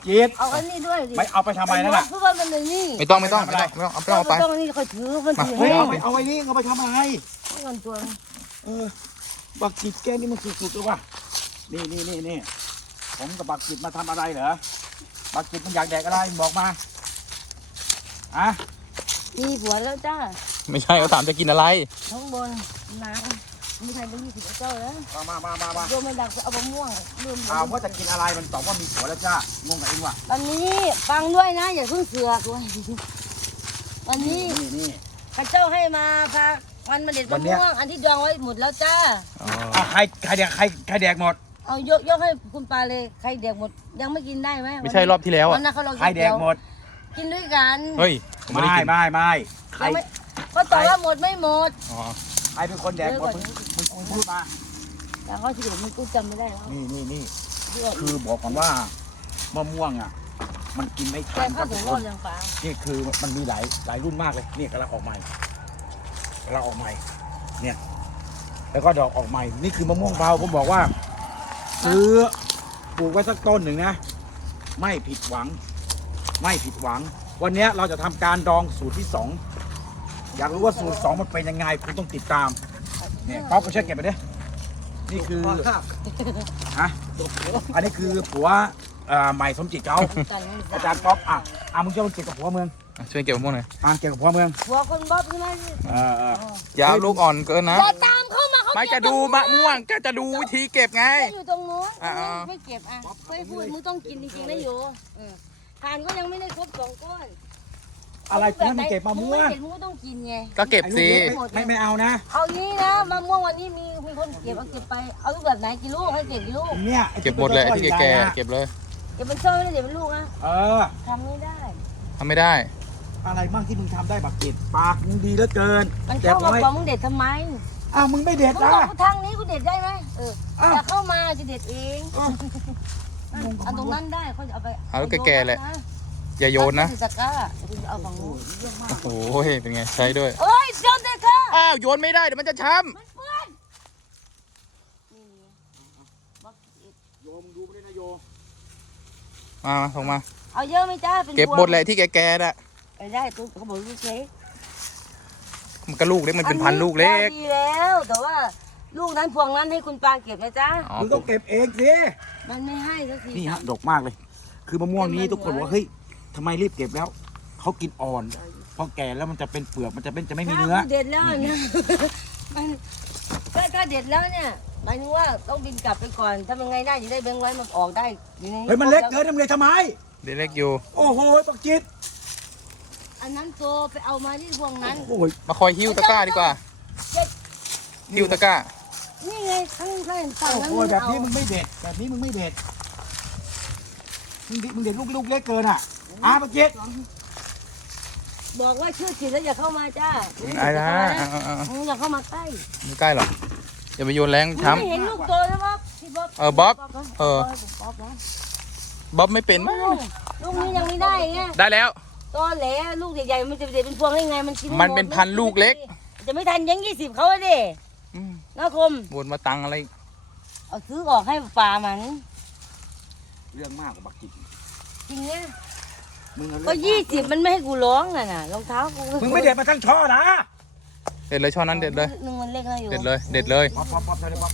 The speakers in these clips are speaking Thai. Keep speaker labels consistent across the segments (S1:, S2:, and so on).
S1: จีด
S2: เอาอันนี้ด้วยดิ
S1: ไม่เอาไปทำไมนั่นแหละ
S2: เพราะว่ามันเลยนี่
S3: ไม่ต้องเอาไปเอาไป
S2: ต้องนี่คอยถือมันถือ
S1: เฮ้ย
S2: ให้
S1: เอาไว้นี่เอาไปทำอะไร
S2: เงินตัว
S1: บักจิตแกนี่มันสุดๆเลยว่ะนี่ผมกับบักจิตมาทำอะไรเหรอบักจิตมันอยากแดกอะไรบอกมาอะ
S2: มีผัวแล้วจ้า
S3: ไม่ใช่เขาถามจะกินอะไร
S2: ข้างบนน้ำมีใครเป็น20เจ้าแล้ว
S1: มา
S2: โยมไม่ดักเอามะม่วงลืม
S1: ถามว่าจะกินอะไรมันตอบว่ามีผัวแล้วจ้างงกับเองว่ะ
S2: วันนี้ฟังด้วยนะอย่าเพิ่งเสือกด้วยวันนี้
S1: นี่
S2: ข้าเจ้าให้มาพาวันมาเด็ดมะม่วงอันที่ดองไว้หมดแล้วจ้า
S1: ใครแดกหมด
S2: เอายกให้คุณปาเลยใครแดกหมดยังไม่กินได้ไหม
S3: ไม่ใช่รอบที่แล้ว
S2: วั
S3: อ่ะ
S2: นนั้นเขาลอง
S1: ใครแดกหมด
S2: กินด้วยกัน
S3: เฮ้ยผมไม่ได้กิน
S1: ไม่ใคร
S2: ก็ตอบว่าหมดไม่หมด
S3: อ๋อ
S1: ใครเป็นคนแดกหมดมึงพูดมา
S2: แต่เขาสิมันกูจำไม่ได้แล้ว
S1: นี่คือบอกก่อนว่ามะม่วงอ่ะมันกินไม่
S2: แก
S1: ทันค
S2: ข้า
S1: รั
S2: ว
S1: บ
S2: ถุ
S1: ทุ
S2: ง
S1: กคน
S2: รอดยังปลา
S1: นี่คือมันมีหลายรุ่นมากเลยนี่กำลังออกใหม่เนี่ยแล้วก็ดอกออกใหม่นี่คือมะม่วงเบาผมบอกว่าซื้อปลูกไว้สักต้นหนึ่งนะไม่ผิดหวัง วันนี้เราจะทำการดองสูตรที่ 2อยากรู้ว่าสูตร 2มันเป็นยังไงคุณต้องติดตามเนี่ยป๊อปก็ช่วยเก็บไปดินี่คือฮะอันนี้คือผัวใหม่สมจิตเขาอาจารย์ป๊อปมึงช่วยเก็บกับผัวเมือง
S3: ช่วยเก็บมะม่วงหน่อย
S1: เก็บกับผัวเมือง
S2: หัวคนบ๊อบใช่ไหม
S3: อย่าเอาลูกอ่อนเกินนะ
S2: อย่าตามเข้ามาเขา
S3: ไม่จะดูมะม่วงก็จะดูวิธีเก็บไง
S2: อยู่ตรงนู้นไม่เก็บไม่พูดมึงต้องกินจริงๆนะโยทานก็ยังไม่ได้ครบ2 ก้อน
S1: อะไรเพื่อนมันเก็บมะม่วง
S2: เก็บมึงต้องกินไง
S3: ก็เก็บสิ
S1: ไม่เอานะ
S2: เอางี้นะมะม่วงวันนี้มีคนเก็บเอาเก็บไปเอาลูกแบบไหนกี่ลูกให้เก็บกี่ลูก
S1: เนี่ย
S3: เก็บหมดเลยที่แก่ๆเก็บเลย
S2: เก็บเป็นช่อไม่ได้เก็บเป็นลูกนะ ทำไม่ได้
S3: ทำไม่ได้
S1: อะไรบ้างที่มึงทำได้บักจิตปากมึงดีเหลือเกิน
S2: มันเข้ามาบอกมึงเด็ดทำไม
S1: มึงไม่เด็ด
S2: มึง
S1: ละ
S2: บอกกูทางนี้กูเด็ดได้ไหมอย่าเข้ามาจะเด็ดเองเอาตรงนั้นได้เขาจะเอาไป
S3: เอาลูกแก่ๆเลย อย่าโยนนะ
S2: ตะกร้าเอาฝั่งนู้น
S3: โอ้โหเป็นไงใช้ด้วย
S2: เอ้ยโยนตะกร้า
S3: อ้าวโยนไม่ได้เดี๋ยวมันจะช้
S2: มันเปื้อน
S1: โยมดูไม่ได้นะโย
S3: ำมาส่งมา
S2: เอาเยอะไหมจ้า
S3: เก็บหมดเลยที่แก่ๆน่ะ
S2: ได้ตุ๊กเขาบอกลูกเล็ก
S3: มันก็ลูกเล็กมันเป็นพันลูกเล็ก
S2: ดีแล้วแต่ว่าลูกนั้นพวงนั้นให้คุณปาเก็บนะจ้า
S3: อ๋อ
S1: มึงต้องเก็บเองสิ
S2: มันไม่ให้สักที
S1: นี่ฮะดกมากเลย คือมะม่วงนี้ทุกคนบอกว่าเฮ้ยทำไมรีบเก็บแล้วเขากินอ่อนพอแก่แล้วมันจะเป็นเปลือกมันจะไม่มีเนื้อ
S2: ถ้าเด็ดแล้วเนี่ยมันถ้าเด็ดแล้วเนี่ยหมายถึงว่าต้องบินกลับไปก่อนทำยังไงได้จะได้แบงค์ไว้มันออกได้อยู่ใน
S1: เฮ้ยมันเล็กเกินทำเลยทำไม
S3: เล็กอยู่
S1: โอ้โหปักจิต
S2: อันนั้นโตไปเอามาที่พวงนั้น
S1: โอ้ย
S3: มาคอยหิ้วตะกร้าดีกว่าหิ้วตะกร้า
S2: นี่ไงทั้งฝั่งนั้น
S1: โอ้ยแบบนี้มึงไม่เด็ดแบบนี้มึงไม่เด็ดมึงเด็ดลูกเล็กเกินปักจิต
S2: บอกว่าชื่อผิดแล้วอย่าเข้ามาจ้า
S3: ได้ละ
S2: อย่าเข้ามาใกล้
S3: ไม่ใกล้หรอกอย่าไปโยนแรงช้
S2: ไม่เห็นลูกโตใช่ไหมพี่บ๊อบ
S3: บ๊อบ
S2: บ๊อบนะ
S3: ำบ๊อบไม่เป็นมั้ง
S2: ลูกนี้ยังไม่ได้ไง
S3: ได้แล้ว
S2: ตอนแหลลูกใหญ่ๆมันจะเด็ดเป็นพวงได้ไงมันกิน
S3: มันเป็นพันลูกเล็ก
S2: จะไม่ทันยัง20เขาเลยดิ
S3: อืม
S2: นะคม
S3: วนมาตังอะไร
S2: เอาซื้อออกให้ปลามัน
S1: เรื่องมากกว่าบักจิต
S2: จริงเนี่ย
S1: มึง
S2: ก็20มันไม่ให้กูร้องน่ะรองเท้ากู
S1: มึงไม่เด็ดมาทั้งช่อนะ
S3: เด็ดเลยช่อนั้นเด็ดเลย
S2: หนึ่งมันเล็กนะอยู่
S3: เด็ดเลยเด็ดเลย
S1: ป๊อปใช่เลยป๊อป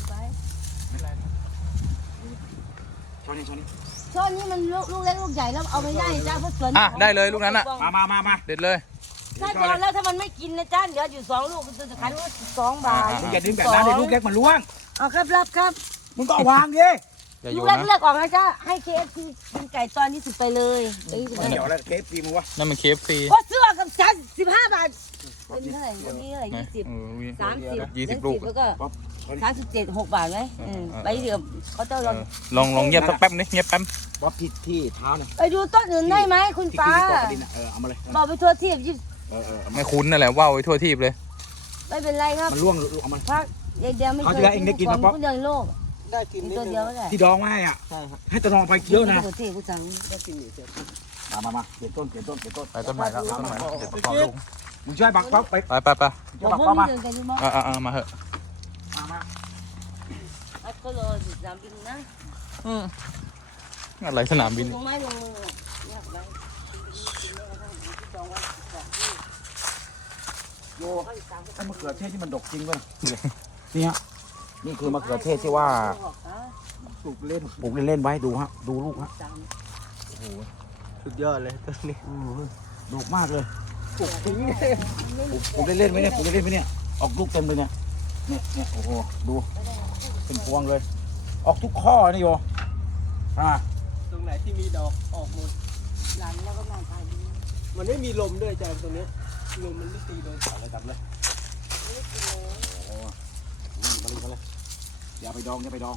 S1: ช่อนี้
S2: ช่อนี้มันลูกเล็กลูกใหญ่แล้วเอาไม่ได้จ้าเพราะสวน
S3: ได้เลยลูกนั้นอ่ะ
S1: มา
S3: เด็ดเลย
S2: ถ้าโดนแล้วถ้ามันไม่กินนะจ้าเหลืออยู่2 ลูกจะขายลูก2 บาท
S1: มึงอย่าดึงแบบนั้นเลยลูกเล็กมันล่วง
S2: เอาครับรับครับ
S1: มึงก็เอาวางดิ
S3: อย่า
S2: ลู
S3: โย
S2: ก
S3: น
S2: เล็ก
S3: นะ
S2: เลือกออกนะจ้าให้ KFC กินไก่ตอนนี้สุดไปเลยเอ้ย
S1: เดี๋ยวแล้วเคฟซีมึงวะ
S3: นั่นมันเคฟซี
S2: ก็ซื้อกับฉัน15 บาทเป็นเท่าไหร่วันนี้เท่าไหร่20 30
S3: 20 ลูก
S2: แล้วก็37 6 บาทไหมไปเดี๋ยวเขาจะลอง
S3: ลองเงียบสักแป๊บนี่เงียบแป๊บ
S1: ป๊อปผิดที่เท้าเนี่ย
S2: ไปดูต้นอื่นได้ไหมคุณ
S1: ที่
S2: ป้า
S1: ที่กระดิ่งเอามาเลย
S2: บอกไปทั่วที่ยิบ
S3: ไม่คุ้นนั่นแหละว่าวไปทั่วทีบเลย
S2: ไม่เป็นไรครับ
S1: มันล่วงเอามา
S2: พักเดี๋ยวไม่
S1: เขาจะได้เองได้กิน
S2: ข
S1: ปะป๊อป
S2: ผู้เดียวในโลก
S4: ได้กินนิด
S2: ตัว
S4: นึง
S2: เดียวแหละ
S1: ที่ดองมาให้ให้ตะนองไปเยอะนะ
S2: กูเท่กูสั่ง
S4: ได้กินอยู่เสร็จ
S1: มาเก็บต้น
S3: ไปต้นไม้แล้วต้นไม้เด็ดพอลูก
S1: มึงช่วยบักป๊อปไป
S3: ไป
S2: บอกพวกนี้เดินกันดูมั้ง
S3: มาเถอะ
S1: มา
S2: เขารออยู่สนามบินนะ
S3: อะไรสนามบิน
S2: ลงไม้ลงมือเนี่ยไปโยเขาอีก3
S1: ไอ้มะเขือเทศที่มันดกจริงป่ะนี่ฮะนี่คือมะเขือเทศที่ว่าปลูกเล่นๆไว้ดูฮะดูลูกฮะโอ้โห
S4: สุดยอดเลยต้นนี้
S1: ดกมากเลย
S4: ปลูกทิ้ง
S1: ปลูกเล่นๆไหมเนี่ยปลูกเล่นๆไหมเนี่ยออกลูกเต็มเลยเนี่ยเนี่ยโอ้โหดูเป็นพวงเลย ออกทุกข้อนี่โยอ่า
S4: ตรงไหนที่มีดอกออกหมด
S2: หลังแล้วก็นั่งทานดี
S4: มันไม่มีลมด้วยอาจารย์ตรงนี้ลมมันไม่ตีโดน
S1: ตัดเลยโอ้โหมาเลยอย่าไปดองอย่าไปดอง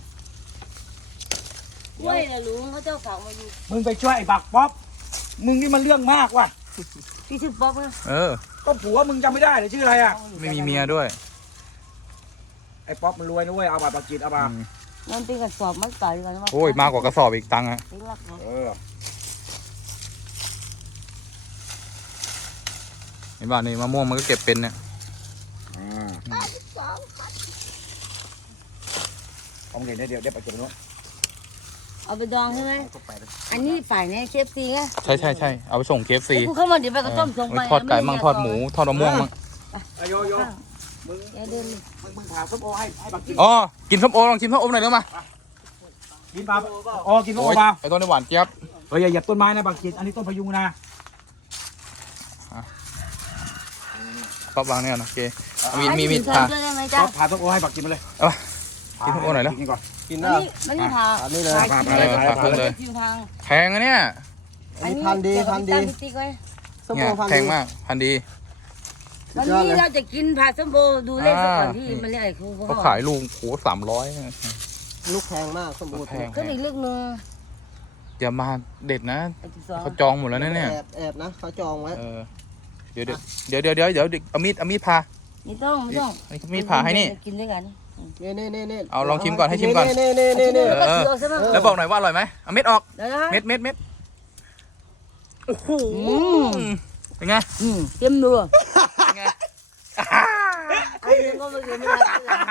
S2: กล้วยนะลุงเขาเจ้าฝากมาอยู่
S1: มึงไปช่วยไอ้บักป๊อปมึงนี่มันเรื่องมากว่ะ
S2: พี่ชื่อป๊อกนะ
S3: เออ
S1: ก็ผัวมึงจำไม่ได้เลยชื่ออะไรอ่ะ
S3: ไม่มีเมียด้วย
S1: ไอ้ป๊อปมันรวยนะเว้ยเอาบาปากจิตเอาบา
S2: นั่นเป็นกระสอบมัดไก่กันว่า
S3: โอ้ยมากกว่ากระสอบอีกตังค์อะ
S2: เป็นรักนะ
S1: เออ
S3: เห็นป่ะนี่มะม่วงมันก็เก็บเป็นเนี่ย
S1: ของเด่นเดี๋ยวไปเก็บนู้น
S2: เอาไปดองใช่ไหมอันนี้ฝ่ายนี้เคฟซีไง
S3: ใช่เอาไปส่ง KFC
S2: กูเข้ามาเดี๋ยวไปกระต้มส่งไป
S3: ทอดไก่มั่งทอดหมูทอดมะม่วงมั่ง
S1: โยมึง
S2: อย่าเดิน
S1: มึงผ่าส้มโอให้บักจิต
S3: อ๋อกินส้มโอลองชิมส้มโอหน่อยเร็วมา
S1: กินปลาอ๋อกินส้มโอ
S3: โอ้ย
S1: ปลา
S3: ไอ้ต้นนี้หวานเจี๊ยบ
S1: เฮ้ยอย่าเหยียบต้นไม้นะบักจิตอันนี้ต้นพยุงนะ
S3: ชอบวางเนี่ยนะโอเคมี
S2: ให้
S3: มี
S2: ถึง
S3: ผ่า
S2: เธอได้ไหม
S1: ก็
S2: จ๊ะ
S1: ผ่าส้มโอให้บักจิตมาเลย
S3: กินส้มโอหน่อยแล้ว
S1: กินก่อน
S4: กิน
S2: อั
S4: ได้
S2: นนี้มันนี่ผ่า
S4: อันนี้เลย
S2: ผ่า
S1: ผ่าเลย
S3: ผ่าครึ่งเลย
S2: จิ้มทาง
S3: แพงอะเนี่ย
S4: อันนี้พันดีพันดี
S2: ติ๊กไว้
S4: ส้ม
S3: เนี่
S4: โอย พัน
S3: แพ
S4: ดี
S3: งมากพันดี
S2: วันนี้เราจะกินผ่าส้มโอดูเลขสักก่อนที่มันเรียกอะไรครู
S3: เขาขายลูกโห300
S4: ลูกแพงมากส้มโอ
S3: แพง
S2: ก็อีกเรื่องนึง
S3: อย่ามาเด็ดนะ
S2: ไอ้ที่สอง
S3: เขาจองหมดแล้วนะเนี่ย
S4: แอบนะเขาจองไว้
S3: เออเดี๋ยวเอามีดพา
S2: ไม่ต้องไม่ต้อง
S3: มีดผ่าให้นี่
S2: กินด้วยกัน
S4: นี่
S3: เอาลองชิมก่อนให้ชิมก่อน
S4: นี่
S2: แล้วก็ถือเอาใช่ไหม
S3: แล้วบอกหน่อยว่าอร่อยไหมเอาเม็ดออก
S2: เดี๋ยวนะ
S3: เม็ดโอ้โหเป็นไง
S2: เต็มดู
S3: เป็นไง
S2: ไอ้ยังก็ไม่เคยไม่รัก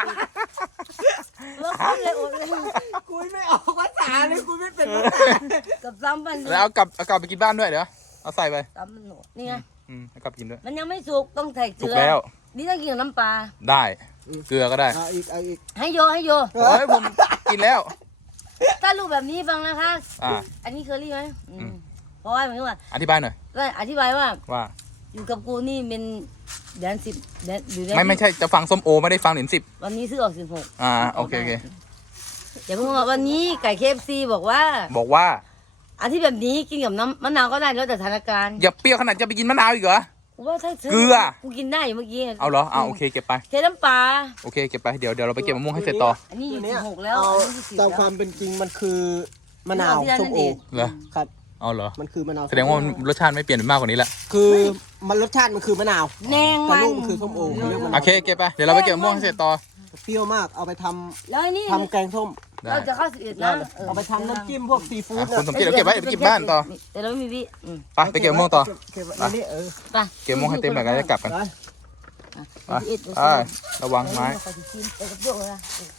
S2: แล้วคนเลยอดเลย
S4: คุยไม่ออกภาษาเลยคุยไม่เป็นภาษา
S2: กับซ้ำมัน
S3: แล้วเอากลับไปกินบ้านด้วยเดี๋ยวเอาใส่ไป
S2: ซ้ำมันหนวดนี่ไง
S3: เอากลับกินด้วย
S2: มันยังไม่สุกต้องใส่เก
S3: ถู
S2: ลื
S3: กแล้ว
S2: นี่ต้องกินกับน้ำปลา
S3: ได้เกลือก็ได้
S4: เอาอีก
S2: ให้โยให้โย
S3: โอ้ยผมกินแล้ว
S2: ถ้าลูกแบบนี้ฟังนะคะ
S3: อ่า
S2: อันนี้เคอรี่ไหมเพราะว่าเหมือนว่า
S3: อธิบายหน่อย
S2: ก็อธิบายว่า
S3: ว่า
S2: อยู่กับกูนี่เป็นเดือน10เดือนอยู่ใน
S3: ไม่ใช่จะฟังส้มโอไม่ได้ฟังเหรียญ10
S2: วันนี้ซื้อออก16
S3: โอเค
S2: อย่าเพิ่งว่าวันนี้ไก่เคฟซีบอกว่า
S3: บอกว่า
S2: อันที่แบบนี้กินกับน้ำมะนาวก็ได้แล้วแต่สถานการณ์
S3: อย่าเปรี้ยวขนาดจะไปกินมะนาวอีกเหรอ
S2: กูว่าถ้า
S3: เกลือ
S2: กูกินได้อยู่เมื่อกี้
S3: เอาเหรอโอเคเก็บไป
S2: เทน้ำปลา
S3: โอเคเก็บไปเดี๋ยวเราไปเก็บมะม่วงให้เสร็จต่อ
S2: อันนี้อ
S4: ตัว
S2: ยู่
S4: เนี้ย
S2: 16แล้ว
S4: เอา
S2: อันนี้14
S4: ตาม
S2: แล้ว
S4: ความเป็นจริงมันคือมะนาวส้มโอ
S3: เหรอ
S4: ครับ
S3: เอาเหรอ
S4: มันคือมะนาว
S3: แสดงว่ามันรสชาติไม่เปลี่ยนไปมากกว่านี้แหละ
S4: คือมันรสชาติมันคือมะนาว
S2: แนง
S4: แต่
S2: มัน
S4: ลูกมันคือส้มโอเขาเรียกมะ
S3: โอน
S4: าว
S3: เคเก็บไปเดี๋ยวเราไปเก็บมะม่วงให้เสร็จต่อ
S4: เปรี้ยวมากเอาไปทำ
S2: แล้วอันนี้
S4: ทำแกงส้ม
S3: ได้
S2: เราจะเข้า11นะ
S4: เอาไปทำน้ำจิ้มพวกซีฟู้ด
S3: คุณสมคิดเดี๋ยวเก็บไว้เดี๋ยวไปกินบ้านต่อ
S2: แต่เราไม่มีวิ
S3: ไปเก็บมะม่วงต่อ
S4: เก็บไว้ในนี่
S2: ไป
S3: เก็บมะม่วงให้เต็มหน่อยกันจะกลับกัน
S4: ไป
S3: ไประวังไม้
S2: ขอชิมเออกับพวกเลยนะ